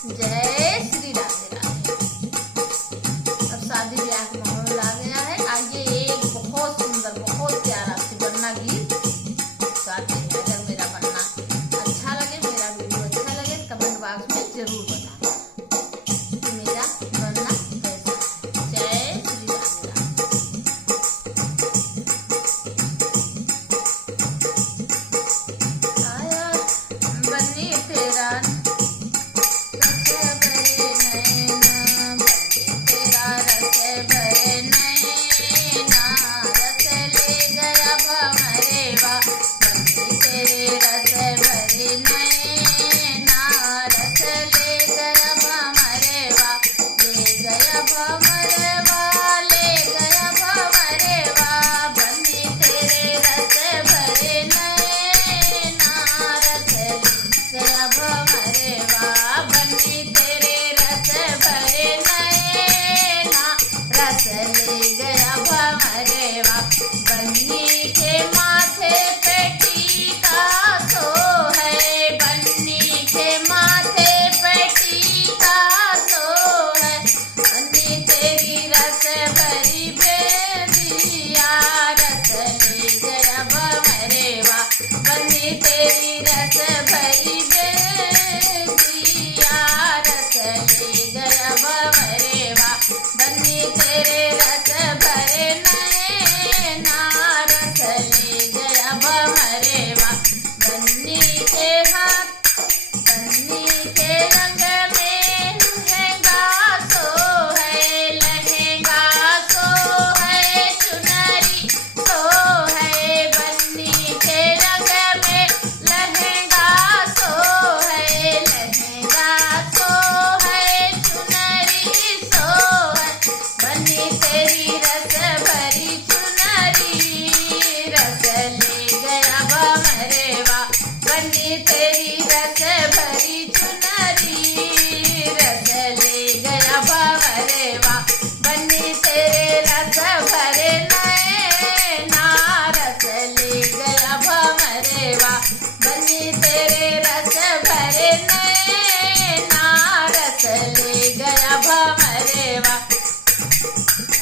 जय श्री राधे राधे। अब शादी ब्याह का माहौल आ गया है। आइए एक बहुत सुंदर बहुत प्यारा सी बन्ना गीत गाते हैं। अगर मेरा बन्ना अच्छा लगे, मेरा वीडियो अच्छा लगे, कमेंट बॉक्स में जरूर बताना कि मेरा बन्ना कैसा है। जय श्री राधे राधे। आया बन्नी तेरा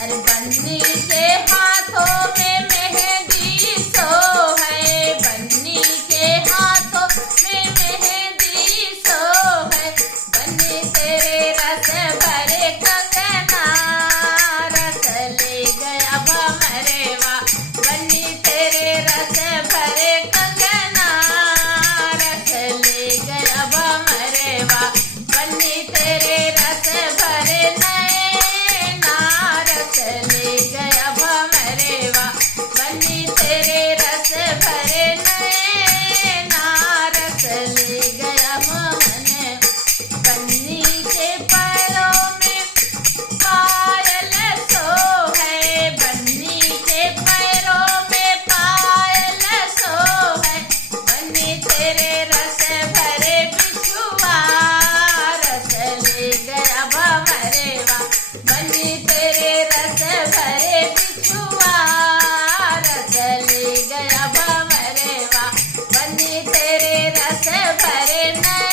अरे बन्नी के हाथों में मेहंदी सो है, बन्नी के हाथों में मेहंदी सो है। बन्नी तेरे रस भरे कंगना रस ले गया भमरेवा। बन्नी तेरे रस भरे कंगना रस ले गया भमरेवा। बन्नी तेरे रस भरे भरे